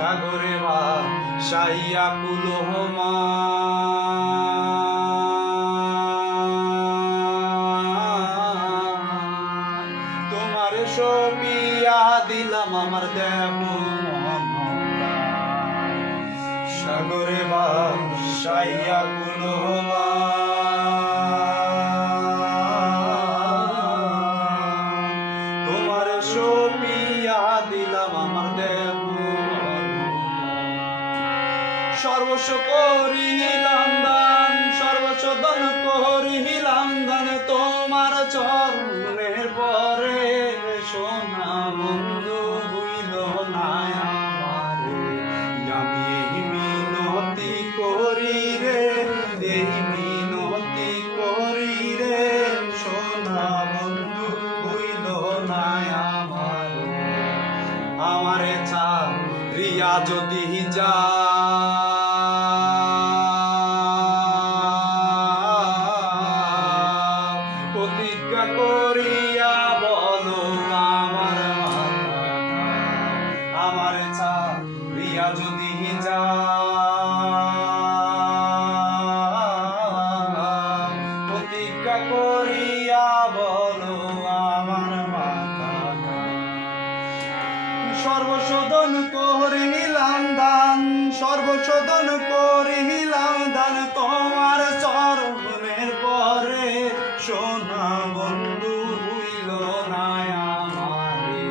সাগরে ভাসাইয়া কুলহমা তোমার সপিয়া দিলাম আমার দেহ সাগরে ভাসাইয়া কুলহমা তোমার সপিয়া দিলাম আমার দেহ সর্বস্ব করিলাম দান সর্বস্ব দান করিলাম দান তোমার চরণের পরে সোনা বন্ধু হইল না আমারে আমি এই মিনতি করি রে এই মিনতি করি রে সোনা বন্ধু হইল না আমারে ছাড়িয়া যদি যা প্রতিজ্ঞা করিয়া বলো আমার ছাড়িয়া যদি যা প্রতিজ্ঞা করিয়া বলো আমার মাতা সর্বশোধন করিলাম দান সর্বশোধন করিলাম দান তোমার চরণের পরে সোনা বন্ধু হইল না আমারে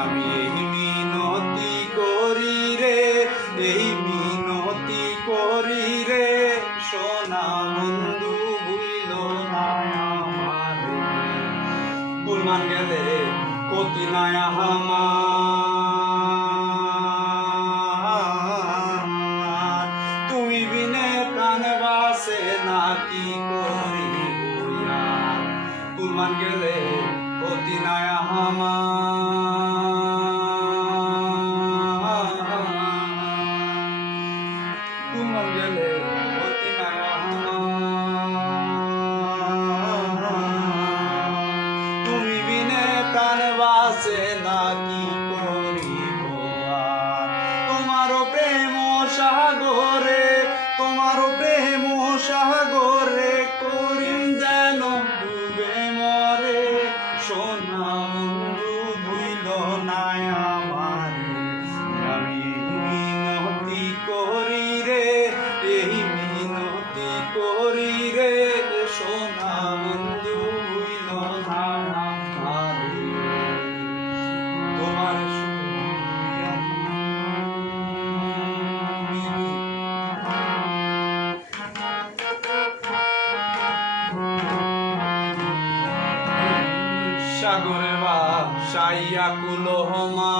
আমি এই মিনতি করি রে এই মিনতি করি রে সোনা বন্ধু হইল না আমারে কুরবান গেলে কতি নাই আমার তুমি বিনে প্রাণ বাসে না কি করি কুরবান গেলে কতি নাই আমার কুরবান গেলে কতি নাই তুমি বিনে প্রাণ বাসে না কি করিব তোমারও প্রেম সাগরে তোমারও প্রেম সাগরে করিম যেন ডুবে মরে সোনা বন্ধু ভুইল না আমার আমি মিনতি করি রে এই মিনতি করি রে সোনা বন্ধু ভুইল না আমার তোমার সাগরে ভাসাইয়া কুলহমা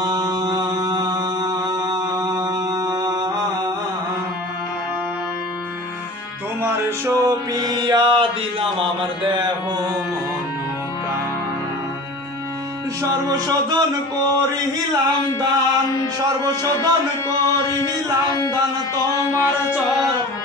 তোমার সপিয়া দিলাম আমার দেহ মন প্রাণ সর্বশোধন করিলাম দান সর্বশোধন করিলাম দান তোমার চরণ